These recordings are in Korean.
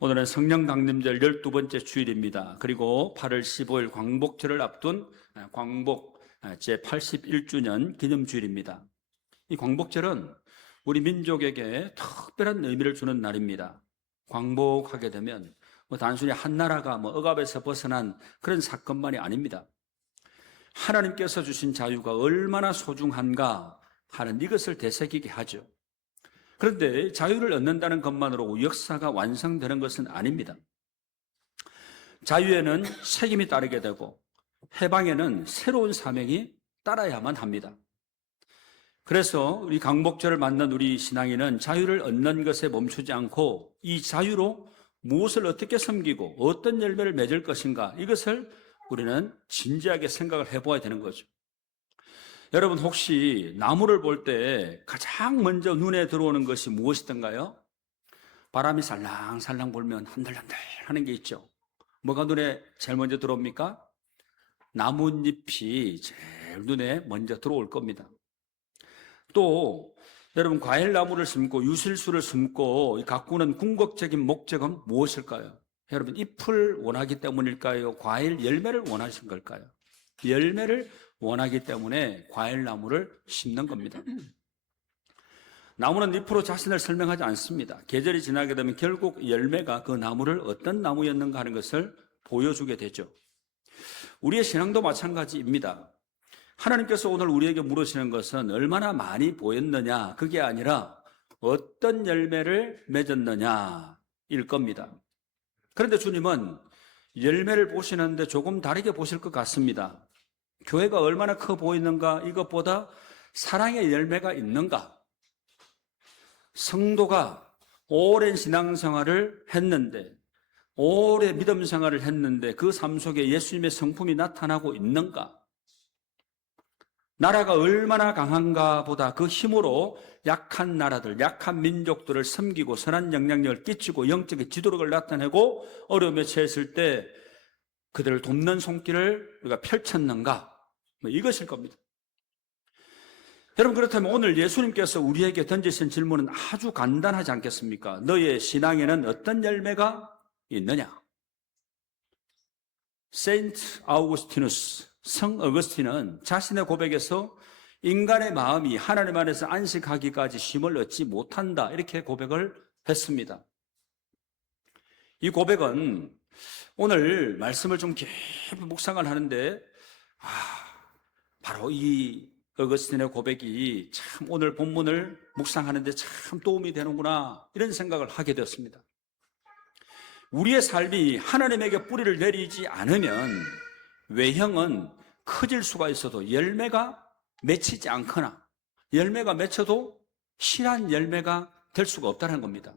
오늘은 성령 강림절 12번째 주일입니다. 그리고 8월 15일 광복절을 앞둔 광복 제81주년 기념주일입니다. 이 광복절은 우리 민족에게 특별한 의미를 주는 날입니다. 광복하게 되면 단순히 한 나라가 억압에서 벗어난 그런 사건만이 아닙니다. 하나님께서 주신 자유가 얼마나 소중한가 하는 이것을 되새기게 하죠. 그런데 자유를 얻는다는 것만으로 역사가 완성되는 것은 아닙니다. 자유에는 책임이 따르게 되고 해방에는 새로운 사명이 따라야만 합니다. 그래서 우리 광복절을 맞는 우리 신앙인은 자유를 얻는 것에 멈추지 않고 이 자유로 무엇을 어떻게 섬기고 어떤 열매를 맺을 것인가, 이것을 우리는 진지하게 생각을 해보아야 되는 거죠. 여러분, 혹시 나무를 볼 때 가장 먼저 눈에 들어오는 것이 무엇이던가요? 바람이 살랑살랑 불면 흔들흔들 하는 게 있죠. 뭐가 눈에 제일 먼저 들어옵니까? 나뭇잎이 제일 눈에 먼저 들어올 겁니다. 또 여러분, 과일나무를 심고 유실수를 심고 가꾸는 궁극적인 목적은 무엇일까요? 여러분, 잎을 원하기 때문일까요? 과일 열매를 원하신 걸까요? 열매를 원하기 때문에 과일나무를 심는 겁니다. 나무는 잎으로 자신을 설명하지 않습니다. 계절이 지나게 되면 결국 열매가 그 나무를 어떤 나무였는가 하는 것을 보여주게 되죠. 우리의 신앙도 마찬가지입니다. 하나님께서 오늘 우리에게 물으시는 것은 얼마나 많이 보였느냐, 그게 아니라 어떤 열매를 맺었느냐일 겁니다. 그런데 주님은 열매를 보시는데 조금 다르게 보실 것 같습니다. 교회가 얼마나 커 보이는가, 이것보다 사랑의 열매가 있는가. 성도가 오랜 신앙생활을 했는데, 오래 믿음 생활을 했는데 그 삶 속에 예수님의 성품이 나타나고 있는가. 나라가 얼마나 강한가 보다 그 힘으로 약한 나라들, 약한 민족들을 섬기고 선한 영향력을 끼치고 영적인 지도력을 나타내고 어려움에 처했을 때 그들을 돕는 손길을 우리가 펼쳤는가? 이것일 겁니다. 여러분, 그렇다면 오늘 예수님께서 우리에게 던지신 질문은 아주 간단하지 않겠습니까? 너의 신앙에는 어떤 열매가 있느냐? 세인트 아우구스티누스, 성 어거스틴은 자신의 고백에서 인간의 마음이 하나님 안에서 안식하기까지 쉼을 얻지 못한다, 이렇게 고백을 했습니다. 이 고백은 오늘 말씀을 좀 깊이 묵상을 하는데 바로 이 어거스틴의 고백이 참 오늘 본문을 묵상하는데 참 도움이 되는구나, 이런 생각을 하게 되었습니다. 우리의 삶이 하나님에게 뿌리를 내리지 않으면 외형은 커질 수가 있어도 열매가 맺히지 않거나 열매가 맺혀도 실한 열매가 될 수가 없다는 겁니다.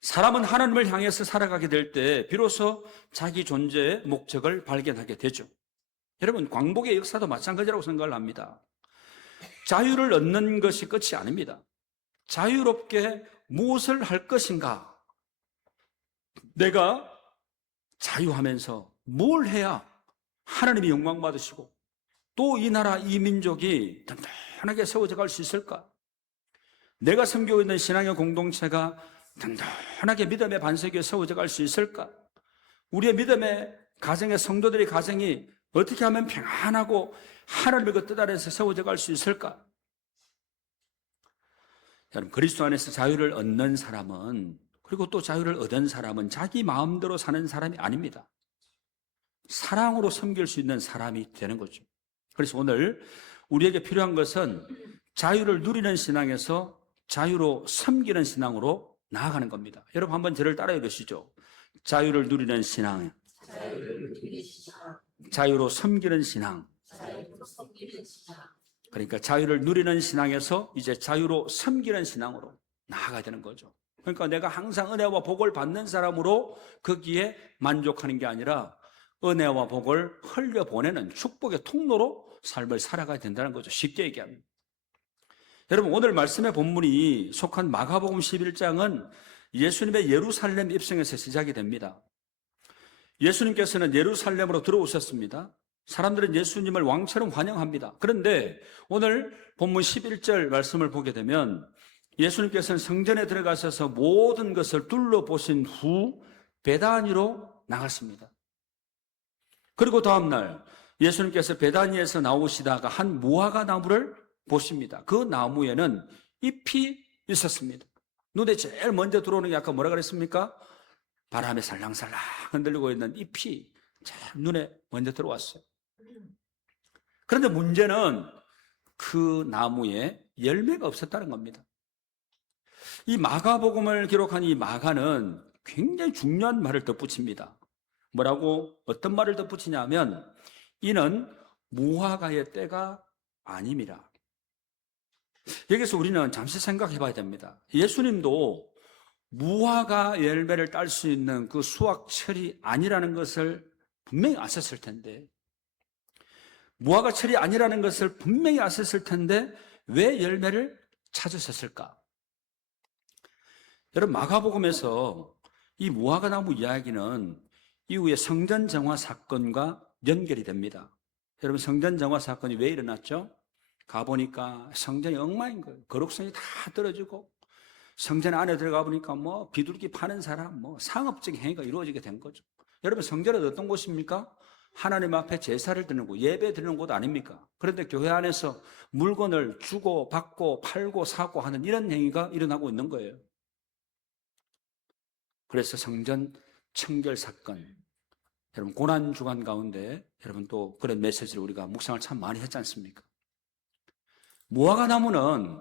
사람은 하나님을 향해서 살아가게 될 때 비로소 자기 존재의 목적을 발견하게 되죠. 여러분, 광복의 역사도 마찬가지라고 생각을 합니다. 자유를 얻는 것이 끝이 아닙니다. 자유롭게 무엇을 할 것인가? 내가 자유하면서 뭘 해야 하나님이 영광 받으시고 또 이 나라, 이 민족이 든든하게 세워져 갈 수 있을까? 내가 섬기고 있는 신앙의 공동체가 든든하게 믿음의 반석 위에 세워져 갈 수 있을까? 우리의 믿음의 가정의 성도들의 가정이 어떻게 하면 평안하고 하나님의 그 뜻 아래서 세워져 갈 수 있을까? 여러분, 그리스도 안에서 자유를 얻는 사람은, 그리고 또 자유를 얻은 사람은 자기 마음대로 사는 사람이 아닙니다. 사랑으로 섬길 수 있는 사람이 되는 거죠. 그래서 오늘 우리에게 필요한 것은 자유를 누리는 신앙에서 자유로 섬기는 신앙으로 나아가는 겁니다. 여러분, 한번 저를 따라해 보시죠. 자유를 누리는 신앙, 자유로 섬기는 신앙. 그러니까 자유를 누리는 신앙에서 이제 자유로 섬기는 신앙으로 나아가야 되는 거죠. 그러니까 내가 항상 은혜와 복을 받는 사람으로 거기에 만족하는 게 아니라 은혜와 복을 흘려보내는 축복의 통로로 삶을 살아가야 된다는 거죠. 쉽게 얘기하면. 여러분, 오늘 말씀의 본문이 속한 마가복음 11장은 예수님의 예루살렘 입성에서 시작이 됩니다. 예수님께서는 예루살렘으로 들어오셨습니다. 사람들은 예수님을 왕처럼 환영합니다. 그런데 오늘 본문 11절 말씀을 보게 되면 예수님께서는 성전에 들어가셔서 모든 것을 둘러보신 후 베다니로 나갔습니다. 그리고 다음날 예수님께서 베다니에서 나오시다가 한 무화과 나무를 보십니다. 그 나무에는 잎이 있었습니다. 눈에 제일 먼저 들어오는 게 아까 뭐라 그랬습니까? 바람에 살랑살랑 흔들리고 있는 잎이 제일 눈에 먼저 들어왔어요. 그런데 문제는 그 나무에 열매가 없었다는 겁니다. 이 마가복음을 기록한 이 마가는 굉장히 중요한 말을 덧붙입니다. 뭐라고 어떤 말을 덧붙이냐면 이는 무화과의 때가 아님이라. 여기서 우리는 잠시 생각해 봐야 됩니다. 예수님도 무화과 열매를 딸 수 있는 그 수확철이 아니라는 것을 분명히 아셨을 텐데, 무화과 철이 아니라는 것을 분명히 아셨을 텐데 왜 열매를 찾으셨을까? 여러분, 마가복음에서 이 무화과 나무 이야기는 이후에 성전 정화 사건과 연결이 됩니다. 여러분, 성전 정화 사건이 왜 일어났죠? 가보니까 성전이 엉망인 거예요. 거룩성이 다 떨어지고 성전 안에 들어가 보니까 뭐 비둘기 파는 사람, 뭐 상업적인 행위가 이루어지게 된 거죠. 여러분, 성전은 어떤 곳입니까? 하나님 앞에 제사를 드리는 곳, 예배 드리는 곳 아닙니까? 그런데 교회 안에서 물건을 주고 받고 팔고 사고 하는 이런 행위가 일어나고 있는 거예요. 그래서 성전 청결 사건, 여러분 고난 주간 가운데 여러분 또 그런 메시지를 우리가 묵상을 참 많이 했지 않습니까? 무화과 나무는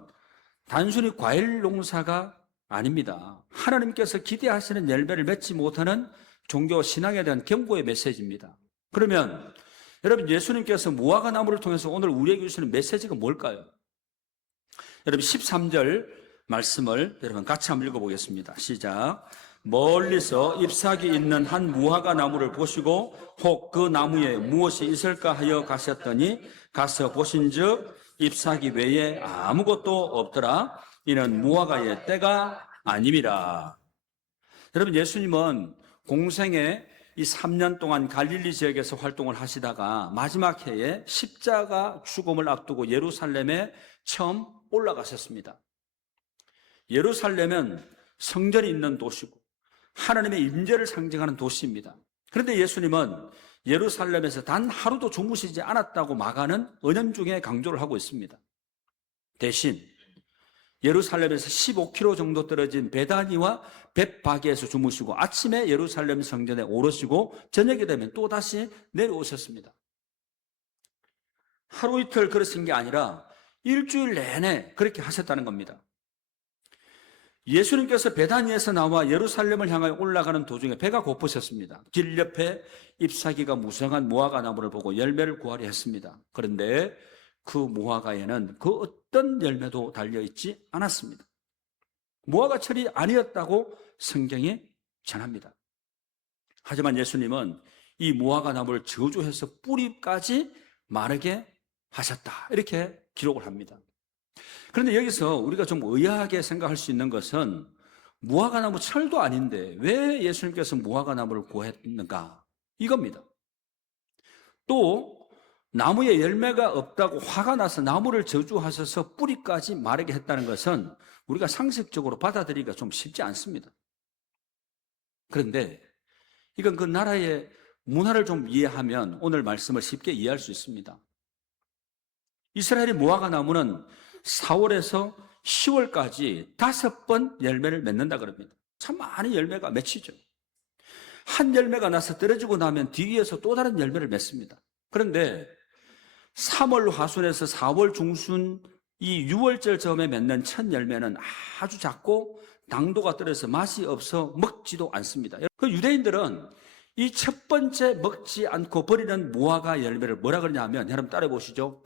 단순히 과일 농사가 아닙니다. 하나님께서 기대하시는 열매를 맺지 못하는 종교 신앙에 대한 경고의 메시지입니다. 그러면 여러분, 예수님께서 무화과 나무를 통해서 오늘 우리에게 주시는 메시지가 뭘까요? 여러분, 13절 말씀을 여러분 같이 한번 읽어보겠습니다. 시작. 멀리서 잎사귀 있는 한 무화과 나무를 보시고 혹 그 나무에 무엇이 있을까 하여 가셨더니 가서 보신즉 잎사귀 외에 아무것도 없더라. 이는 무화과의 때가 아님이라. 여러분, 예수님은 공생에 이 3년 동안 갈릴리 지역에서 활동을 하시다가 마지막 해에 십자가 죽음을 앞두고 예루살렘에 처음 올라가셨습니다. 예루살렘은 성전이 있는 도시고 하나님의 임재를 상징하는 도시입니다. 그런데 예수님은 예루살렘에서 단 하루도 주무시지 않았다고 마가는 은연중에 강조를 하고 있습니다. 대신 예루살렘에서 15km 정도 떨어진 베다니와 벳바게에서 주무시고 아침에 예루살렘 성전에 오르시고 저녁이 되면 또다시 내려오셨습니다. 하루 이틀 그러신 게 아니라 일주일 내내 그렇게 하셨다는 겁니다. 예수님께서 베다니에서 나와 예루살렘을 향하여 올라가는 도중에 배가 고프셨습니다. 길 옆에 잎사귀가 무성한 무화과 나무를 보고 열매를 구하려 했습니다. 그런데 그 무화과에는 그 어떤 열매도 달려있지 않았습니다. 무화과철이 아니었다고 성경이 전합니다. 하지만 예수님은 이 무화과 나무를 저주해서 뿌리까지 마르게 하셨다, 이렇게 기록을 합니다. 그런데 여기서 우리가 좀 의아하게 생각할 수 있는 것은 무화과 나무 철도 아닌데 왜 예수님께서 무화과 나무를 구했는가, 이겁니다. 또 나무에 열매가 없다고 화가 나서 나무를 저주하셔서 뿌리까지 마르게 했다는 것은 우리가 상식적으로 받아들이기가 좀 쉽지 않습니다. 그런데 이건 그 나라의 문화를 좀 이해하면 오늘 말씀을 쉽게 이해할 수 있습니다. 이스라엘의 무화과 나무는 4월에서 10월까지 5번 열매를 맺는다 그럽니다. 참 많은 열매가 맺히죠. 한 열매가 나서 떨어지고 나면 뒤에서 또 다른 열매를 맺습니다. 그런데 3월 하순에서 4월 중순 이 6월절 즈음에 맺는 첫 열매는 아주 작고 당도가 떨어져서 맛이 없어 먹지도 않습니다. 그 유대인들은 이 첫 번째 먹지 않고 버리는 무화과 열매를 뭐라 그러냐면, 여러분 따라해 보시죠.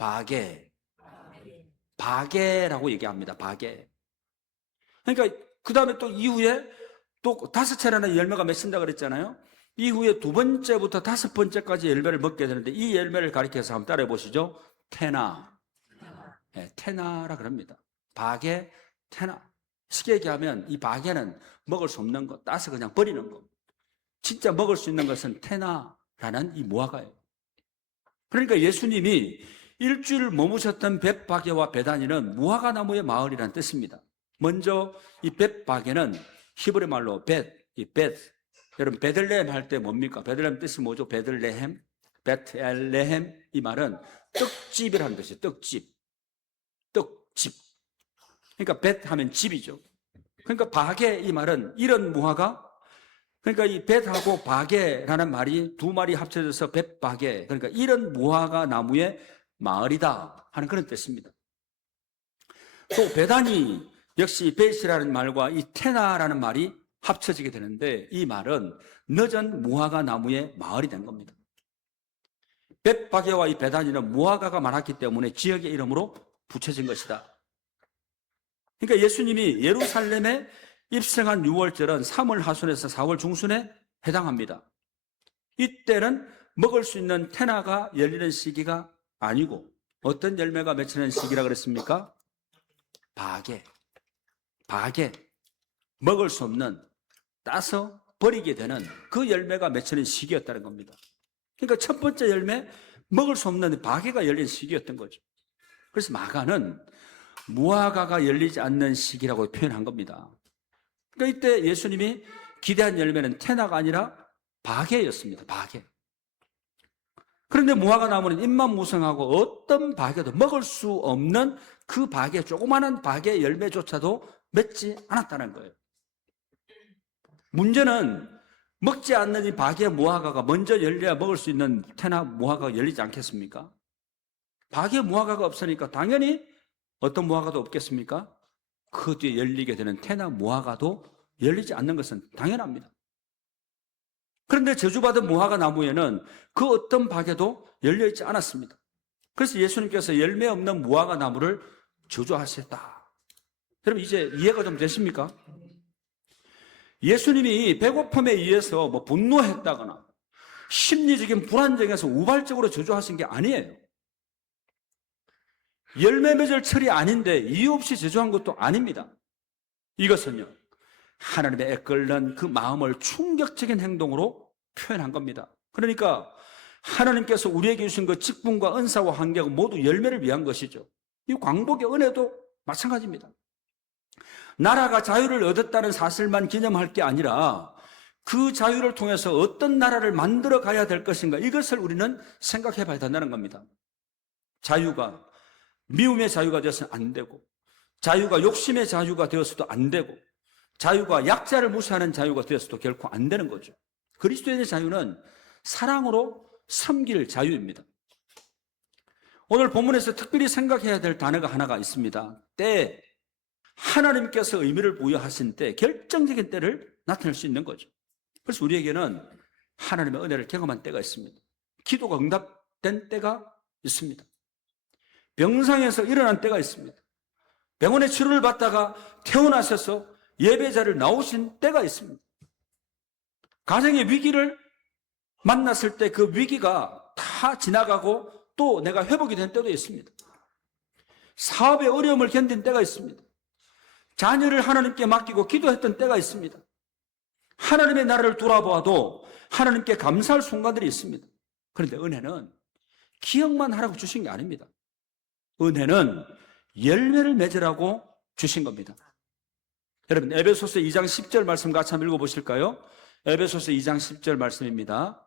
바게라고 얘기합니다. 바게. 그러니까 그 다음에 또 이후에 또 5차례나 열매가 맺힌다 그랬잖아요. 이후에 2번째부터 5번째까지 열매를 먹게 되는데 이 열매를 가리켜서 한번 따라해 보시죠. 테나. 네, 테나라 그럽니다. 바게, 테나. 쉽게 얘기하면 이 바게는 먹을 수 없는 거, 따서 그냥 버리는 거. 진짜 먹을 수 있는 것은 테나라는 이 무화과예요. 그러니까 예수님이 일주일 머무셨던 벳바게와 베다니는 무화과 나무의 마을이라는 뜻입니다. 먼저 이 벳박에는 히브리 말로 이 벳. 여러분 베들레헴 할 때 뭡니까? 베들레헴 뜻이 뭐죠? 베들레헴, 베트엘레헴. 이 말은 떡집이라는 뜻이에요. 떡집. 그러니까 벳 하면 집이죠. 그러니까 바게 이 말은 이런 무화과, 그러니까 이 벳하고 바게라는 말이 두 말이 합쳐져서 벳바게, 그러니까 이런 무화과 나무의 마을이다 하는 그런 뜻입니다. 또 베다니 역시 벳이라는 말과 이 테나라는 말이 합쳐지게 되는데 이 말은 늦은 무화과 나무의 마을이 된 겁니다. 벳바게와 이 베다니는 무화과가 많았기 때문에 지역의 이름으로 붙여진 것이다. 그러니까 예수님이 예루살렘에 입성한 6월절은 3월 하순에서 4월 중순에 해당합니다. 이때는 먹을 수 있는 테나가 열리는 시기가 아니고 어떤 열매가 맺히는 시기라 그랬습니까? 바게. 먹을 수 없는, 따서 버리게 되는 그 열매가 맺히는 시기였다는 겁니다. 그러니까 첫 번째 열매, 먹을 수 없는 바게가 열린 시기였던 거죠. 그래서 마가는 무화과가 열리지 않는 시기라고 표현한 겁니다. 그러니까 이때 예수님이 기대한 열매는 테나가 아니라 바게였습니다. 바게. 그런데 무화과 나무는 잎만 무성하고 어떤 바게도 먹을 수 없는 그 바게, 조그마한 바게 열매조차도 맺지 않았다는 거예요. 문제는 먹지 않는 이 바게 무화과가 먼저 열려야 먹을 수 있는 테나 무화과가 열리지 않겠습니까? 바게 무화과가 없으니까 당연히 어떤 무화과도 없겠습니까? 그 뒤에 열리게 되는 테나 무화과도 열리지 않는 것은 당연합니다. 그런데 저주받은 무화과 나무에는 그 어떤 바게도 열려있지 않았습니다. 그래서 예수님께서 열매 없는 무화과 나무를 저주하셨다. 여러분 이제 이해가 좀 되십니까? 예수님이 배고픔에 의해서 분노했다거나 심리적인 불안정에서 우발적으로 저주하신 게 아니에요. 열매 맺을 철이 아닌데 이유 없이 저주한 것도 아닙니다. 이것은요, 하나님의 애끓는 그 마음을 충격적인 행동으로 표현한 겁니다. 그러니까 하나님께서 우리에게 주신 그 직분과 은사와 환경은 모두 열매를 위한 것이죠. 이 광복의 은혜도 마찬가지입니다. 나라가 자유를 얻었다는 사실만 기념할 게 아니라 그 자유를 통해서 어떤 나라를 만들어 가야 될 것인가, 이것을 우리는 생각해 봐야 된다는 겁니다. 자유가 미움의 자유가 되어서는 안 되고, 자유가 욕심의 자유가 되어서도 안 되고, 자유가 약자를 무시하는 자유가 되어서도 결코 안 되는 거죠. 그리스도인의 자유는 사랑으로 섬길 자유입니다. 오늘 본문에서 특별히 생각해야 될 단어가 하나가 있습니다. 때. 하나님께서 의미를 부여하신 때, 결정적인 때를 나타낼 수 있는 거죠. 그래서 우리에게는 하나님의 은혜를 경험한 때가 있습니다. 기도가 응답된 때가 있습니다. 병상에서 일어난 때가 있습니다. 병원에 치료를 받다가 퇴원하셔서 예배자를 나오신 때가 있습니다. 가정의 위기를 만났을 때 그 위기가 다 지나가고 또 내가 회복이 된 때도 있습니다. 사업의 어려움을 견딘 때가 있습니다. 자녀를 하나님께 맡기고 기도했던 때가 있습니다. 하나님의 나라를 돌아보아도 하나님께 감사할 순간들이 있습니다. 그런데 은혜는 기억만 하라고 주신 게 아닙니다. 은혜는 열매를 맺으라고 주신 겁니다. 여러분 에베소서 2장 10절 말씀 같이 한번 읽어보실까요? 에베소서 2장 10절 말씀입니다.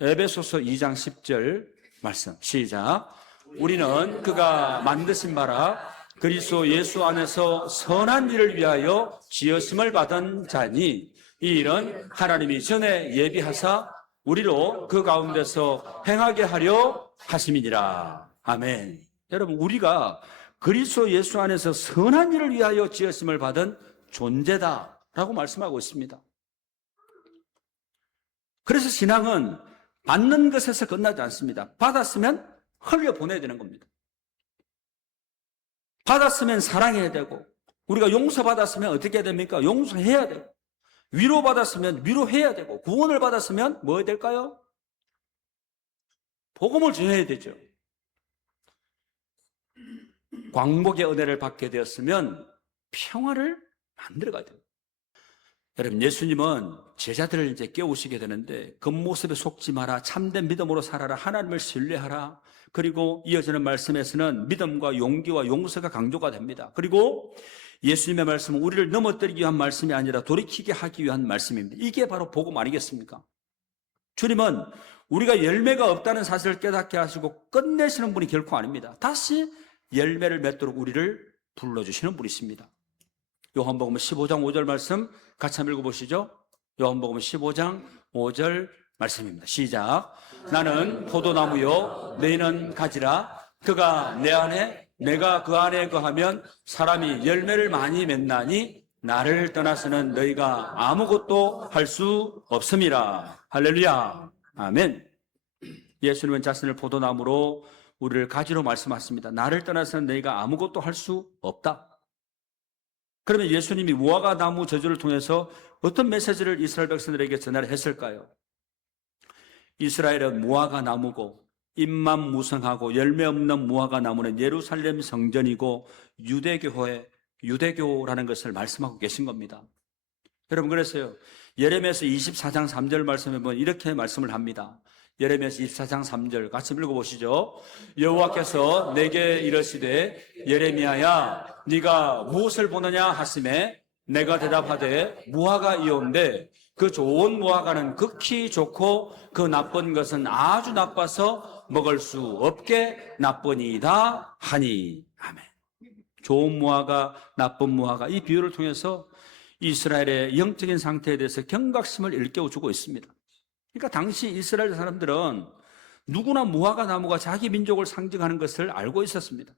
에베소서 2장 10절 말씀 시작. 우리는 그가 만드신 바라 그리스도 예수 안에서 선한 일을 위하여 지으심을 받은 자니 이 일은 하나님이 전에 예비하사 우리로 그 가운데서 행하게 하려 하심이니라. 아멘. 여러분 우리가 그리스도 예수 안에서 선한 일을 위하여 지으심을 받은 존재다라고 말씀하고 있습니다. 그래서 신앙은 받는 것에서 끝나지 않습니다. 받았으면 흘려보내야 되는 겁니다. 받았으면 사랑해야 되고, 우리가 용서받았으면 어떻게 해야 됩니까? 용서해야 되고, 위로받았으면 위로해야 되고, 구원을 받았으면 뭐 해야 될까요? 복음을 전해야 되죠. 광복의 은혜를 받게 되었으면 평화를 만들어가야 돼요. 여러분 예수님은 제자들을 이제 깨우시게 되는데 겉모습에 속지 마라, 참된 믿음으로 살아라, 하나님을 신뢰하라. 그리고 이어지는 말씀에서는 믿음과 용기와 용서가 강조가 됩니다. 그리고 예수님의 말씀은 우리를 넘어뜨리기 위한 말씀이 아니라 돌이키게 하기 위한 말씀입니다. 이게 바로 복음 아니겠습니까? 주님은 우리가 열매가 없다는 사실을 깨닫게 하시고 끝내시는 분이 결코 아닙니다. 다시 열매를 맺도록 우리를 불러주시는 분이십니다. 요한복음 15장 5절 말씀 같이 한번 읽어보시죠. 요한복음 15장 5절 말씀입니다. 시작. 나는 포도나무요 너희는 가지라. 그가 내 안에 내가 그 안에 거하면 사람이 열매를 많이 맺나니 나를 떠나서는 너희가 아무것도 할 수 없음이라. 할렐루야. 아멘. 예수님은 자신을 포도나무로 우리를 가지로 말씀하십니다. 나를 떠나서는 너희가 아무것도 할 수 없다. 그러면 예수님이 무화과 나무 저주를 통해서 어떤 메시지를 이스라엘 백성들에게 전하를 했을까요? 이스라엘은 무화과 나무고 잎만 무성하고 열매 없는 무화과 나무는 예루살렘 성전이고 유대교라는 것을 말씀하고 계신 겁니다. 여러분, 그래서요, 예레미야서 24장 3절 말씀에 보면 이렇게 말씀을 합니다. 예레미야서 24장 3절 같이 읽어보시죠. 여호와께서 내게 이르시되 예레미야야 네가 무엇을 보느냐 하시매 내가 대답하되 무화과이온데 그 좋은 무화과는 극히 좋고 그 나쁜 것은 아주 나빠서 먹을 수 없게 나쁘니이다 하니. 아멘. 좋은 무화과, 나쁜 무화과, 이 비유를 통해서 이스라엘의 영적인 상태에 대해서 경각심을 일깨워주고 있습니다. 그러니까 당시 이스라엘 사람들은 누구나 무화과 나무가 자기 민족을 상징하는 것을 알고 있었습니다.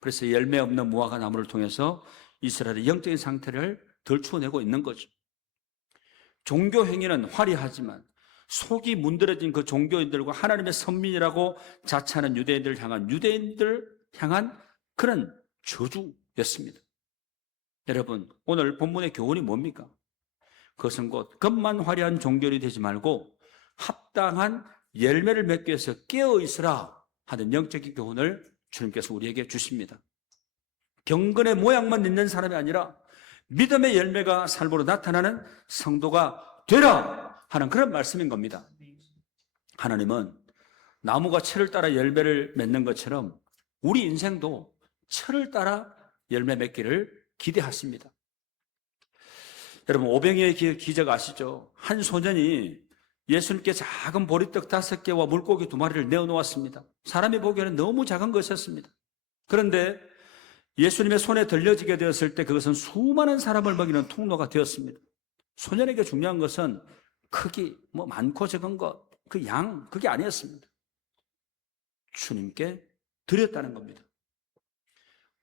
그래서 열매 없는 무화과 나무를 통해서 이스라엘의 영적인 상태를 덜추어내고 있는 거죠. 종교 행위는 화려하지만 속이 문드러진 그 종교인들과 하나님의 선민이라고 자처하는 유대인들 향한 그런 저주였습니다. 여러분, 오늘 본문의 교훈이 뭡니까? 그것은 곧 겉만 화려한 종교인이 되지 말고 합당한 열매를 맺기 위해서 깨어있으라 하는 영적인 교훈을 주님께서 우리에게 주십니다. 경건의 모양만 있는 사람이 아니라 믿음의 열매가 삶으로 나타나는 성도가 되라 하는 그런 말씀인 겁니다. 하나님은 나무가 철을 따라 열매를 맺는 것처럼 우리 인생도 철을 따라 열매 맺기를 기대하십니다. 여러분, 오병이의 기적 아시죠? 한 소년이 예수님께 작은 보리떡 5개와 물고기 2마리를 내어놓았습니다. 사람이 보기에는 너무 작은 것이었습니다. 그런데 예수님의 손에 들려지게 되었을 때 그것은 수많은 사람을 먹이는 통로가 되었습니다. 소년에게 중요한 것은 크기, 많고 적은 것, 그 양, 그게 아니었습니다. 주님께 드렸다는 겁니다.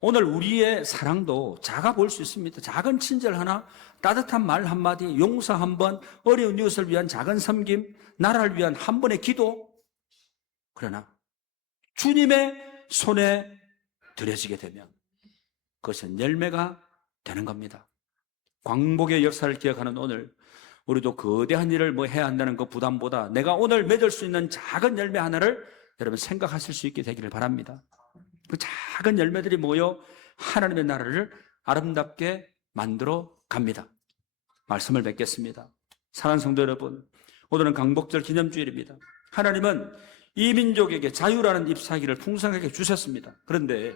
오늘 우리의 사랑도 작아 보일 수 있습니다. 작은 친절 하나, 따뜻한 말 한마디, 용서 한번, 어려운 이웃을 위한 작은 섬김, 나라를 위한 한 번의 기도. 그러나 주님의 손에 들여지게 되면 그것은 열매가 되는 겁니다. 광복의 역사를 기억하는 오늘, 우리도 거대한 일을 해야 한다는 그 부담보다 내가 오늘 맺을 수 있는 작은 열매 하나를 여러분 생각하실 수 있게 되기를 바랍니다. 그 작은 열매들이 모여 하나님의 나라를 아름답게 만들어 갑니다. 말씀을 뵙겠습니다. 사랑하는 성도 여러분, 오늘은 강복절 기념주일입니다. 하나님은 이 민족에게 자유라는 잎사귀를 풍성하게 주셨습니다. 그런데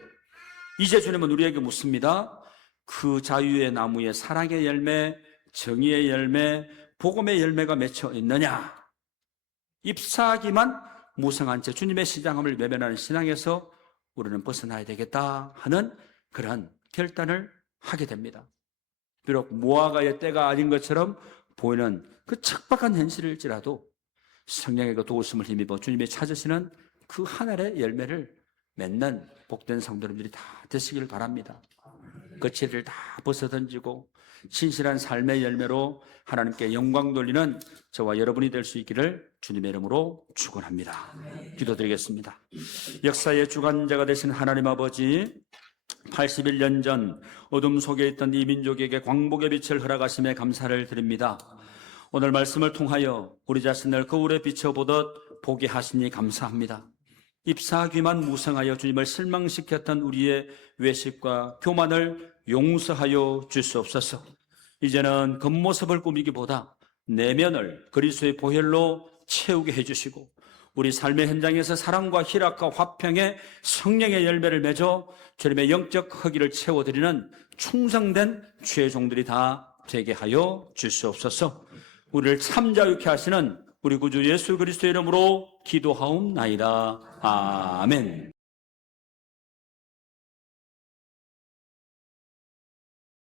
이제 주님은 우리에게 묻습니다. 그 자유의 나무에 사랑의 열매, 정의의 열매, 복음의 열매가 맺혀 있느냐? 잎사귀만 무성한 채 주님의 시장함을 외면하는 신앙에서 우리는 벗어나야 되겠다 하는 그런 결단을 하게 됩니다. 비록 무화과의 때가 아닌 것처럼 보이는 그 척박한 현실일지라도 성령의 그 도우심을 힘입어 주님이 찾으시는 그 하늘의 열매를 맺는 복된 성도님들이 다 되시기를 바랍니다. 거칠을 다 벗어던지고 신실한 삶의 열매로 하나님께 영광 돌리는 저와 여러분이 될 수 있기를 주님의 이름으로 축원합니다. 기도드리겠습니다. 역사의 주관자가 되신 하나님 아버지, 81년 전 어둠 속에 있던 이 민족에게 광복의 빛을 허락하심에 감사를 드립니다. 오늘 말씀을 통하여 우리 자신을 거울에 비춰보듯 보게 하시니 감사합니다. 잎사귀만 무성하여 주님을 실망시켰던 우리의 외식과 교만을 용서하여 주시옵소서. 이제는 겉모습을 꾸미기보다 내면을 그리스도의 보혈로 채우게 해주시고 우리 삶의 현장에서 사랑과 희락과 화평의 성령의 열매를 맺어 주님의 영적 허기를 채워드리는 충성된 주의 종들이 다 되게 하여 주시옵소서. 우리를 참 자유케 하시는 우리 구주 예수 그리스도의 이름으로 기도하옵나이다. 아멘.